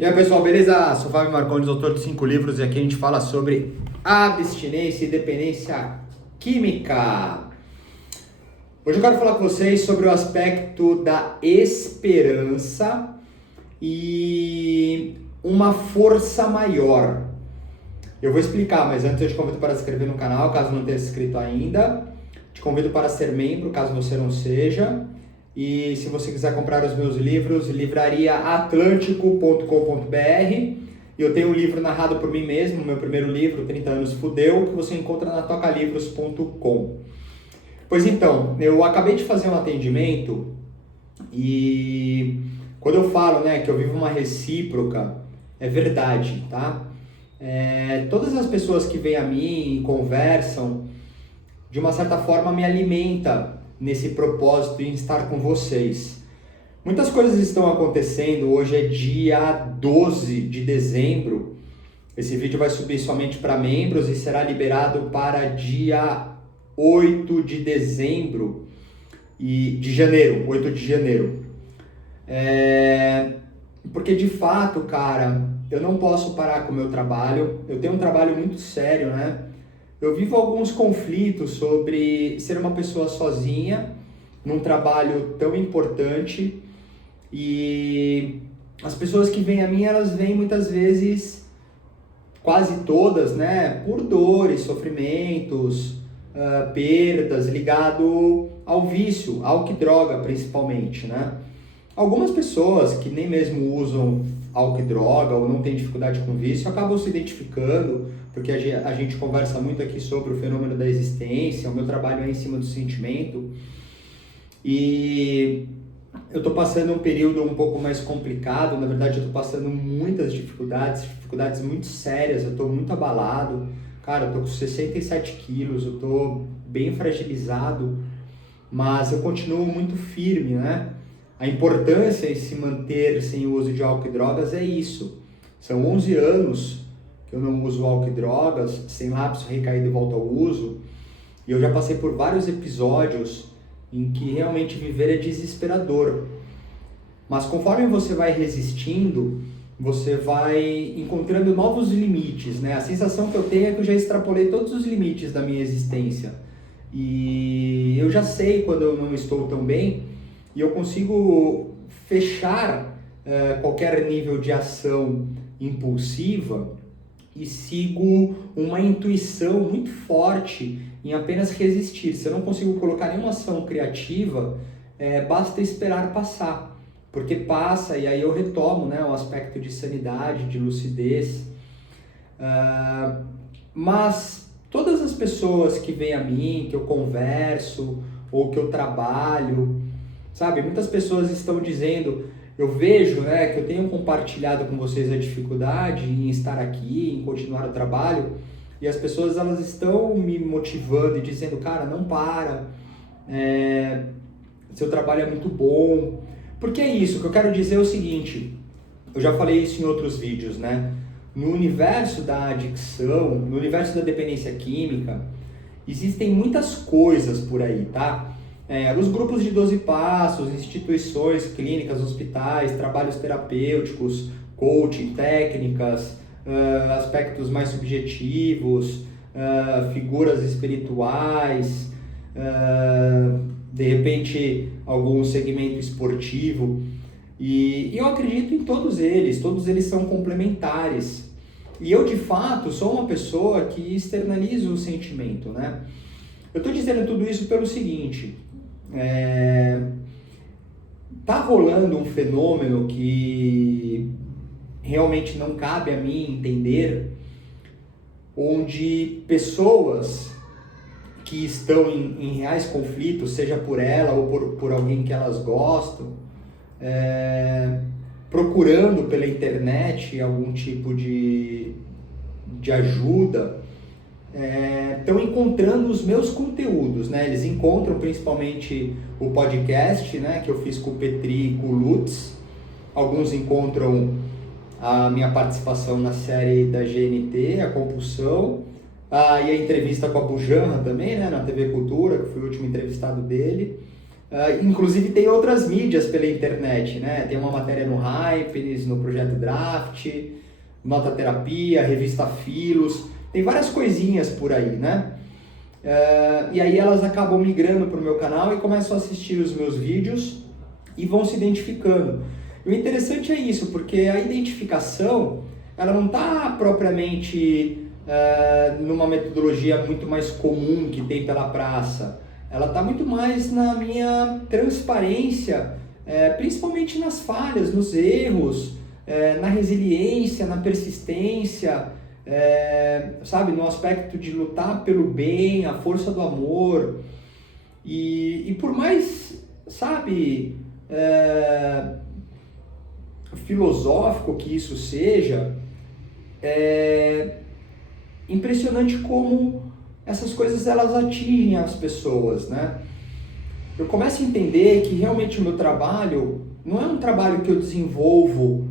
E aí pessoal, beleza? Sou Fábio Marcondes, autor de 5 livros, e aqui a gente fala sobre abstinência e dependência química. Hoje eu quero falar com vocês sobre o aspecto da esperança e uma força maior. Eu vou explicar, mas antes eu te convido para se inscrever no canal, caso não tenha se inscrito ainda. Te convido para ser membro, caso você não seja. E se você quiser comprar os meus livros, livrariaatlântico.com.br. E eu tenho um livro narrado por mim mesmo, meu primeiro livro, 30 anos fudeu, que você encontra na tocalivros.com. Pois então, eu acabei de fazer um atendimento e quando eu falo, que eu vivo uma recíproca, é verdade, tá? Todas as pessoas que vêm a mim e conversam, de uma certa forma me alimenta nesse propósito em estar com vocês. Muitas coisas estão acontecendo, hoje é dia 12 de dezembro, esse vídeo vai subir somente para membros e será liberado para dia 8 de dezembro, e de janeiro, 8 de janeiro. Porque de fato, cara, eu não posso parar com o meu trabalho, eu tenho um trabalho muito sério, né? Eu vivo alguns conflitos sobre ser uma pessoa sozinha, num trabalho tão importante, e as pessoas que vêm a mim, elas vêm muitas vezes, quase todas, né, por dores, sofrimentos, perdas, ligado ao vício, álcool e droga principalmente, né? Algumas pessoas que nem mesmo usam álcool e droga ou não têm dificuldade com vício acabam se identificando, porque a gente conversa muito aqui sobre o fenômeno da existência, o meu trabalho é em cima do sentimento, e eu estou passando um período um pouco mais complicado, na verdade eu estou passando muitas dificuldades muito sérias, eu estou muito abalado, cara, eu estou com 67 quilos, eu estou bem fragilizado, mas eu continuo muito firme, né? A importância em se manter sem o uso de álcool e drogas é isso. São 11 anos que eu não uso álcool e drogas, sem lapso recaído e volta ao uso, e eu já passei por vários episódios em que realmente viver é desesperador. Mas conforme você vai resistindo, você vai encontrando novos limites, né? A sensação que eu tenho é que eu já extrapolei todos os limites da minha existência. E eu já sei quando eu não estou tão bem, e eu consigo fechar qualquer nível de ação impulsiva e sigo uma intuição muito forte em apenas resistir. Se eu não consigo colocar nenhuma ação criativa, basta esperar passar, porque passa e aí eu retomo, né, o aspecto de sanidade, de lucidez. Mas todas as pessoas que vêm a mim, que eu converso ou que eu trabalho, sabe, muitas pessoas estão dizendo, eu vejo, né, que eu tenho compartilhado com vocês a dificuldade em estar aqui, em continuar o trabalho, e as pessoas elas estão me motivando e dizendo, cara, não para, seu trabalho é muito bom. Porque é isso, o que eu quero dizer é o seguinte, eu já falei isso em outros vídeos, né? No universo da adicção, no universo da dependência química, existem muitas coisas por aí, tá? Os grupos de 12 passos, instituições clínicas, hospitais, trabalhos terapêuticos, coaching, técnicas, aspectos mais subjetivos, figuras espirituais, de repente algum segmento esportivo, e eu acredito em todos eles são complementares, e eu de fato sou uma pessoa que externaliza o sentimento, né? Eu estou dizendo tudo isso pelo seguinte, tá rolando um fenômeno que realmente não cabe a mim entender, onde pessoas que estão em reais conflitos, seja por ela ou por alguém que elas gostam, procurando pela internet algum tipo de ajuda, estão encontrando os meus conteúdos, né? Eles encontram principalmente o podcast, né, que eu fiz com o Petri e com o Lutz. Alguns encontram a minha participação na série da GNT, A Compulsão, e a entrevista com a Bujanra também, né, na TV Cultura, que foi o último entrevistado dele. Inclusive tem outras mídias pela internet, né? Tem uma matéria no Hypenes, no Projeto Draft, Nota Terapia, Revista Filos, tem várias coisinhas por aí, né? E aí elas acabam migrando para o meu canal e começam a assistir os meus vídeos e vão se identificando. E o interessante é isso, porque a identificação, ela não está propriamente numa metodologia muito mais comum que tem pela praça. Ela está muito mais na minha transparência, principalmente nas falhas, nos erros, na resiliência, na persistência, sabe, no aspecto de lutar pelo bem, a força do amor. E por mais, sabe, filosófico que isso seja, é impressionante como essas coisas elas atingem as pessoas, né? Eu começo a entender que realmente o meu trabalho não é um trabalho que eu desenvolvo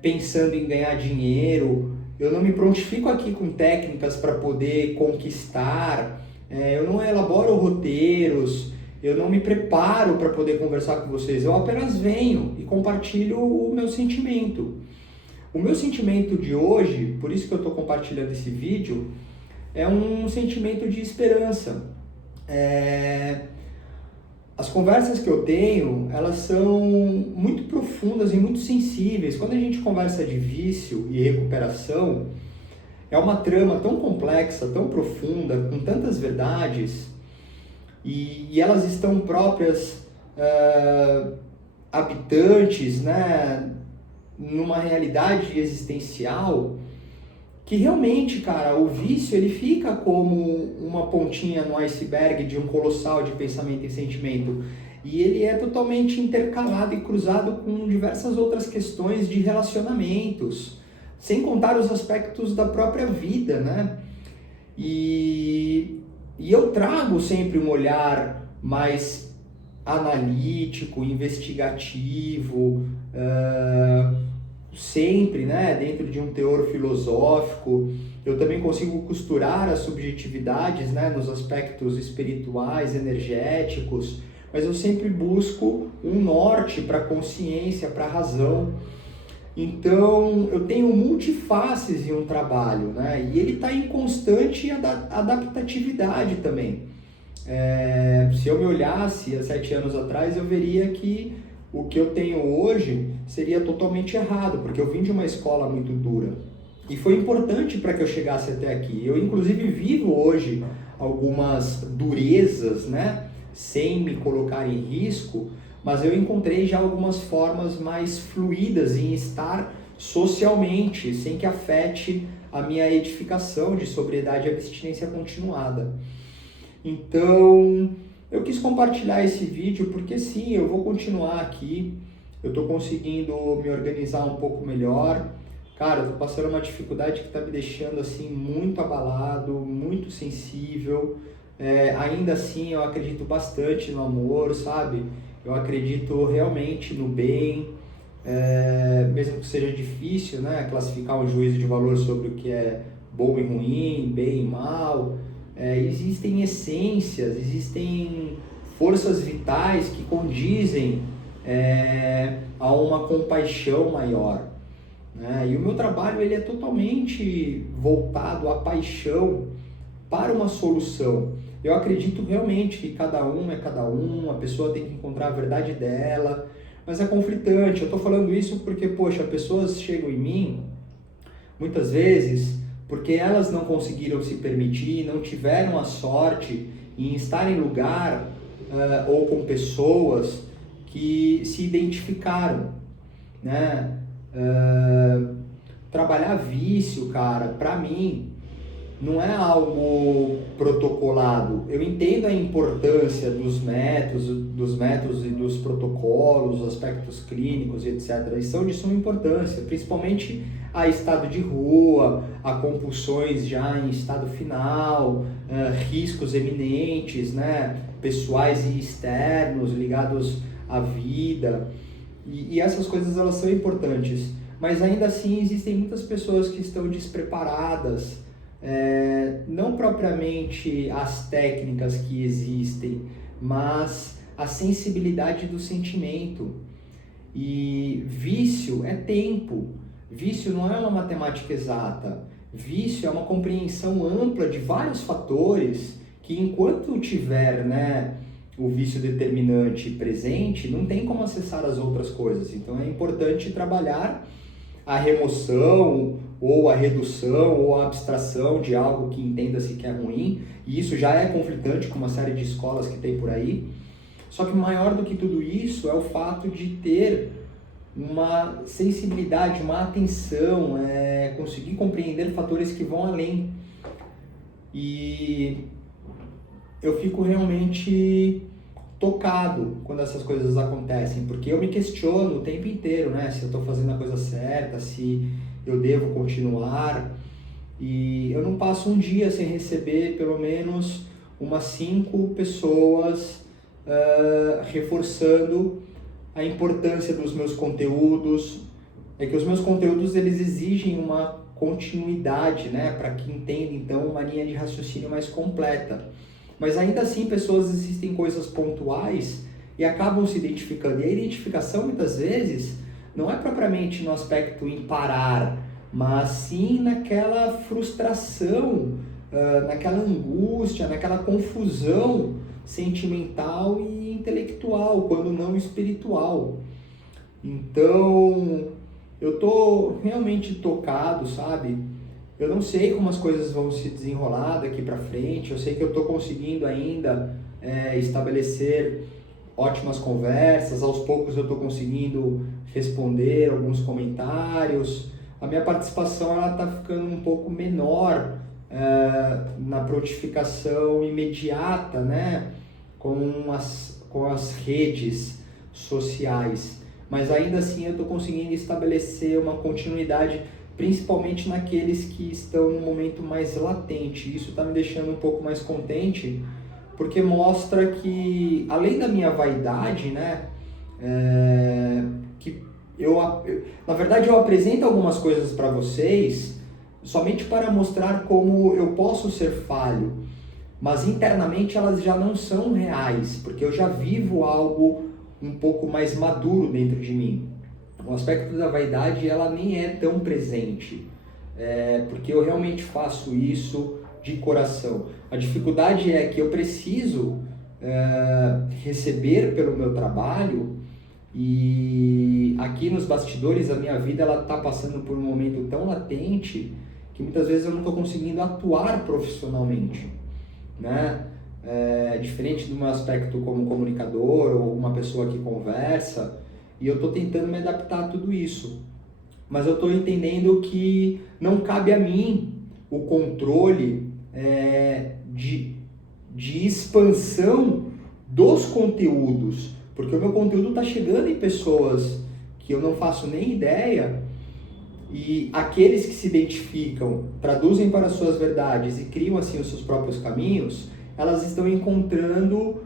pensando em ganhar dinheiro. Eu não me prontifico aqui com técnicas para poder conquistar, eu não elaboro roteiros, eu não me preparo para poder conversar com vocês, eu apenas venho e compartilho o meu sentimento. O meu sentimento de hoje, por isso que eu estou compartilhando esse vídeo, é um sentimento de esperança. As conversas que eu tenho, elas são muito profundas e muito sensíveis. Quando a gente conversa de vício e recuperação, é uma trama tão complexa, tão profunda, com tantas verdades, e elas estão próprias, habitantes, né, numa realidade existencial, que realmente, cara, o vício ele fica como uma pontinha no iceberg de um colossal de pensamento e sentimento. E ele é totalmente intercalado e cruzado com diversas outras questões de relacionamentos, sem contar os aspectos da própria vida, né? E eu trago sempre um olhar mais analítico, investigativo, sempre, né, dentro de um teor filosófico. Eu também consigo costurar as subjetividades, né, nos aspectos espirituais, energéticos, mas eu sempre busco um norte para a consciência, para a razão. Então, eu tenho multifaces em um trabalho, né, e ele está em constante adaptatividade também. Se eu me olhasse há 7 anos atrás, eu veria que o que eu tenho hoje seria totalmente errado, porque eu vim de uma escola muito dura. E foi importante para que eu chegasse até aqui. Eu, inclusive, vivo hoje algumas durezas, né, sem me colocar em risco, mas eu encontrei já algumas formas mais fluídas em estar socialmente, sem que afete a minha edificação de sobriedade e abstinência continuada. Então, eu quis compartilhar esse vídeo porque sim, eu vou continuar aqui, eu estou conseguindo me organizar um pouco melhor. Cara, eu tô passando uma dificuldade que está me deixando assim muito abalado, muito sensível. Ainda assim, eu acredito bastante no amor, sabe? Eu acredito realmente no bem, mesmo que seja difícil, né, classificar um juízo de valor sobre o que é bom e ruim, bem e mal. Existem essências, existem forças vitais que condizem a uma compaixão maior, né? E o meu trabalho ele é totalmente voltado à paixão para uma solução. Eu acredito realmente que cada um é cada um, a pessoa tem que encontrar a verdade dela, mas é conflitante. Eu estou falando isso porque, poxa, pessoas chegam em mim, muitas vezes, porque elas não conseguiram se permitir, não tiveram a sorte em estar em lugar ou com pessoas que se identificaram, né? Trabalhar vício, cara, pra mim, não é algo protocolado. Eu entendo a importância dos métodos e dos protocolos, aspectos clínicos e etc. Eles são de suma importância, principalmente a estado de rua, a compulsões já em estado final, riscos eminentes, né, pessoais e externos ligados à vida. E essas coisas elas são importantes, mas ainda assim existem muitas pessoas que estão despreparadas, não propriamente as técnicas que existem, mas a sensibilidade do sentimento. E vício é tempo. Vício não é uma matemática exata. Vício é uma compreensão ampla de vários fatores que, enquanto tiver, né, o vício determinante presente, não tem como acessar as outras coisas. Então é importante trabalhar a remoção ou a redução ou a abstração de algo que entenda-se que é ruim, e isso já é conflitante com uma série de escolas que tem por aí. Só que maior do que tudo isso é o fato de ter uma sensibilidade, uma atenção, conseguir compreender fatores que vão além. E eu fico realmente tocado quando essas coisas acontecem, porque eu me questiono o tempo inteiro, né? Se eu estou fazendo a coisa certa, se eu devo continuar. E eu não passo um dia sem receber pelo menos umas 5 pessoas reforçando a importância dos meus conteúdos. É que os meus conteúdos, eles exigem uma continuidade, né? Para que entenda então uma linha de raciocínio mais completa. Mas ainda assim, pessoas existem coisas pontuais e acabam se identificando. E a identificação, muitas vezes, não é propriamente no aspecto em parar, mas sim naquela frustração, naquela angústia, naquela confusão sentimental e intelectual, quando não espiritual. Então, eu tô realmente tocado, sabe? Eu não sei como as coisas vão se desenrolar daqui para frente. Eu sei que eu estou conseguindo ainda estabelecer ótimas conversas. Aos poucos eu estou conseguindo responder alguns comentários. A minha participação está ficando um pouco menor na prontificação imediata, né, com as redes sociais. Mas ainda assim eu estou conseguindo estabelecer uma continuidade, principalmente naqueles que estão no momento mais latente. Isso está me deixando um pouco mais contente, porque mostra que, além da minha vaidade, né, que na verdade eu apresento algumas coisas para vocês somente para mostrar como eu posso ser falho, mas internamente elas já não são reais, porque eu já vivo algo um pouco mais maduro dentro de mim. O aspecto da vaidade, ela nem é tão presente, porque eu realmente faço isso de coração. A dificuldade é que eu preciso receber pelo meu trabalho, e aqui nos bastidores a minha vida está passando por um momento tão latente que muitas vezes eu não estou conseguindo atuar profissionalmente, né? Diferente do meu aspecto como comunicador ou uma pessoa que conversa, e eu estou tentando me adaptar a tudo isso. Mas eu estou entendendo que não cabe a mim o controle de expansão dos conteúdos, porque o meu conteúdo está chegando em pessoas que eu não faço nem ideia, e aqueles que se identificam, traduzem para suas verdades e criam assim os seus próprios caminhos, elas estão encontrando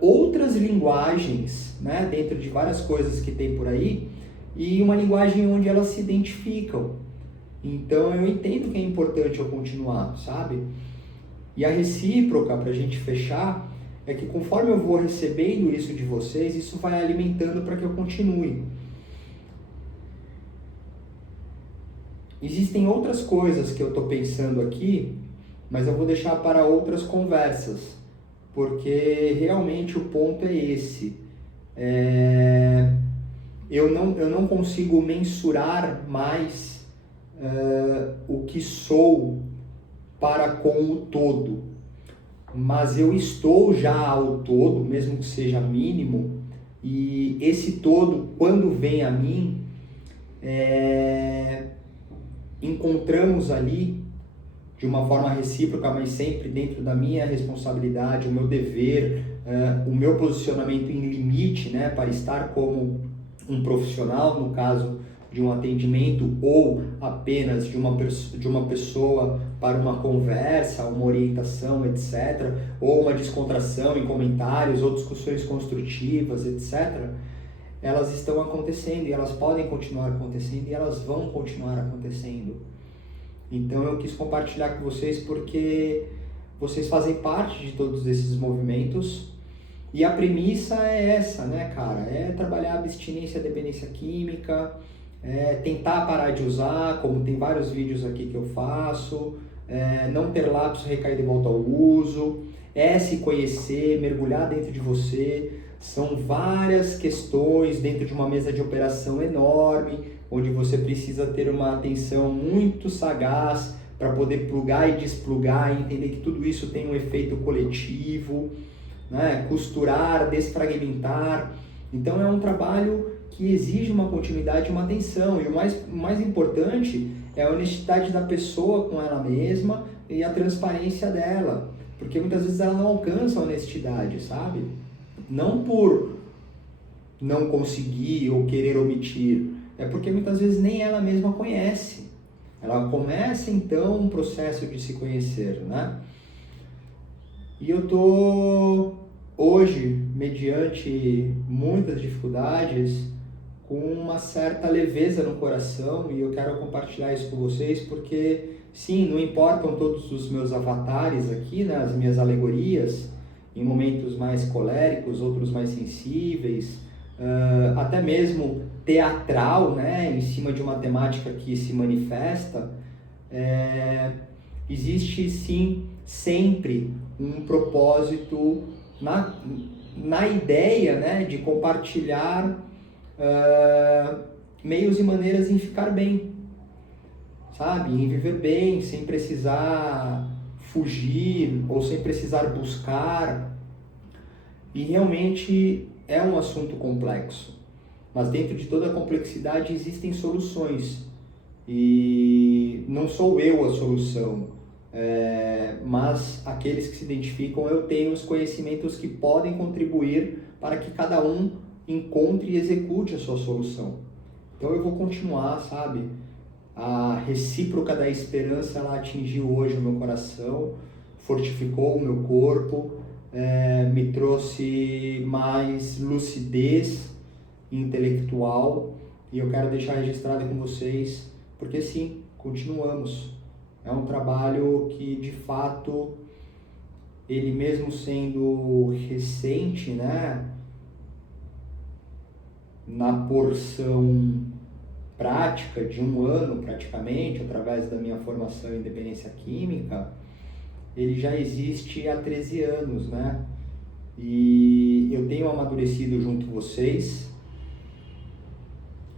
outras linguagens, né, dentro de várias coisas que tem por aí, e uma linguagem onde elas se identificam. Então eu entendo que é importante eu continuar, sabe? E a recíproca, para a gente fechar, é que conforme eu vou recebendo isso de vocês, isso vai alimentando para que eu continue. Existem outras coisas que eu estou pensando aqui, mas eu vou deixar para outras conversas, porque realmente o ponto é esse. Eu não consigo mensurar mais o que sou para com o todo, mas eu estou já ao todo, mesmo que seja mínimo, e esse todo, quando vem a mim, encontramos ali de uma forma recíproca, mas sempre dentro da minha responsabilidade, o meu dever, o meu posicionamento em limite, né, para estar como um profissional, no caso de um atendimento, ou apenas de uma pessoa para uma conversa, uma orientação, etc., ou uma descontração em comentários, ou discussões construtivas, etc., elas estão acontecendo, e elas podem continuar acontecendo, e elas vão continuar acontecendo. Então eu quis compartilhar com vocês porque vocês fazem parte de todos esses movimentos, E a premissa é essa, né, cara? É trabalhar abstinência, dependência química, tentar parar de usar, como tem vários vídeos aqui que eu faço, não ter lápis, recair de volta ao uso, se conhecer, mergulhar dentro de você. São várias questões dentro de uma mesa de operação enorme, onde você precisa ter uma atenção muito sagaz para poder plugar e desplugar e entender que tudo isso tem um efeito coletivo, né? Costurar, desfragmentar. Então é um trabalho que exige uma continuidade e uma atenção. E o mais importante é a honestidade da pessoa com ela mesma e a transparência dela. Porque muitas vezes ela não alcança a honestidade, sabe? Não por não conseguir ou querer omitir, é porque muitas vezes nem ela mesma conhece. Ela começa então um processo de se conhecer, né? E eu tô hoje, mediante muitas dificuldades, com uma certa leveza no coração, e eu quero compartilhar isso com vocês porque, sim, não importam todos os meus avatares aqui, né, as minhas alegorias, em momentos mais coléricos, outros mais sensíveis, até mesmo teatral, né, em cima de uma temática que se manifesta, existe sim sempre um propósito na ideia, né, de compartilhar meios e maneiras em ficar bem, sabe, em viver bem, sem precisar fugir ou sem precisar buscar. E realmente é um assunto complexo, mas dentro de toda a complexidade existem soluções, e não sou eu a solução, mas aqueles que se identificam, eu tenho os conhecimentos que podem contribuir para que cada um encontre e execute a sua solução. Então eu vou continuar, sabe? A recíproca da esperança, ela atingiu hoje o meu coração, fortificou o meu corpo, me trouxe mais lucidez intelectual, e eu quero deixar registrado com vocês, porque sim, continuamos. É um trabalho que, de fato, ele mesmo sendo recente, né, na porção prática de 1 ano praticamente, através da minha formação em dependência química, ele já existe há 13 anos, né? E eu tenho amadurecido junto com vocês,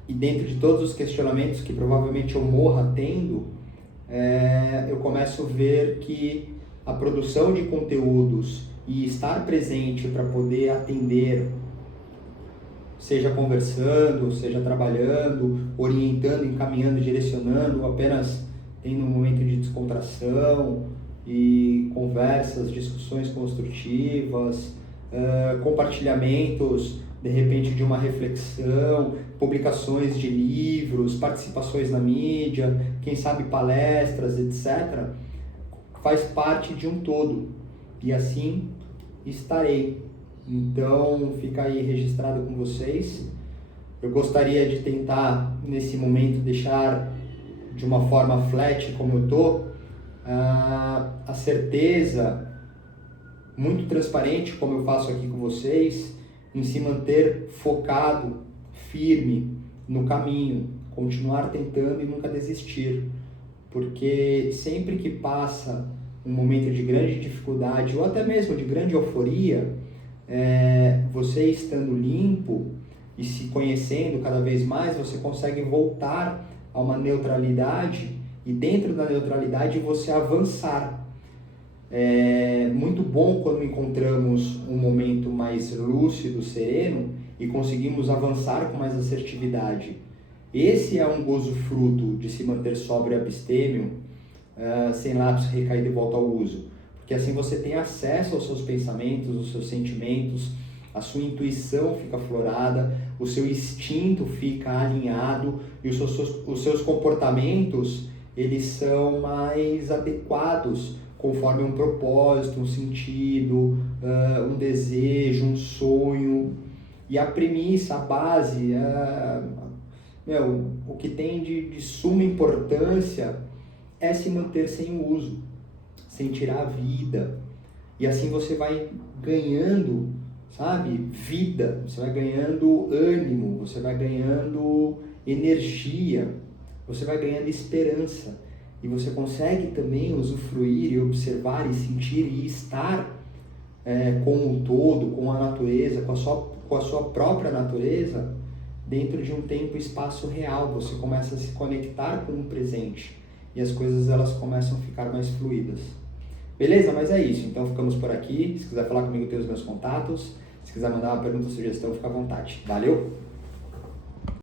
e dentro de todos os questionamentos que provavelmente eu morra tendo, eu começo a ver que a produção de conteúdos e estar presente para poder atender, seja conversando, seja trabalhando, orientando, encaminhando, direcionando, apenas tendo um momento de descontração e conversas, discussões construtivas, compartilhamentos, de repente, de uma reflexão, publicações de livros, participações na mídia, quem sabe palestras, etc., faz parte de um todo, e assim estarei. Então fica aí registrado com vocês. Eu gostaria de tentar nesse momento deixar de uma forma flat, como eu tô, a certeza muito transparente, como eu faço aqui com vocês, em se manter focado, firme no caminho, continuar tentando e nunca desistir, porque sempre que passa um momento de grande dificuldade ou até mesmo de grande euforia, você estando limpo e se conhecendo cada vez mais, você consegue voltar a uma neutralidade, e dentro da neutralidade você avançar. É muito bom quando encontramos um momento mais lúcido, sereno, e conseguimos avançar com mais assertividade. Esse é um gozo fruto de se manter sóbrio e abstêmio, sem lápis, recair de volta ao uso. Porque assim você tem acesso aos seus pensamentos, aos seus sentimentos, a sua intuição fica aflorada, o seu instinto fica alinhado, e os seus comportamentos, eles são mais adequados conforme um propósito, um sentido, um desejo, um sonho. E a premissa, a base, o que tem de suma importância é se manter sem o uso, sem tirar a vida. E assim você vai ganhando, sabe, vida, você vai ganhando ânimo, você vai ganhando energia, você vai ganhando esperança. E você consegue também usufruir e observar e sentir e estar com o todo, com a natureza, com a sua própria natureza, dentro de um tempo e espaço real. Você começa a se conectar com o presente e as coisas elas começam a ficar mais fluidas. Beleza? Mas é isso. Então ficamos por aqui. Se quiser falar comigo, tem os meus contatos. Se quiser mandar uma pergunta ou sugestão, fica à vontade. Valeu!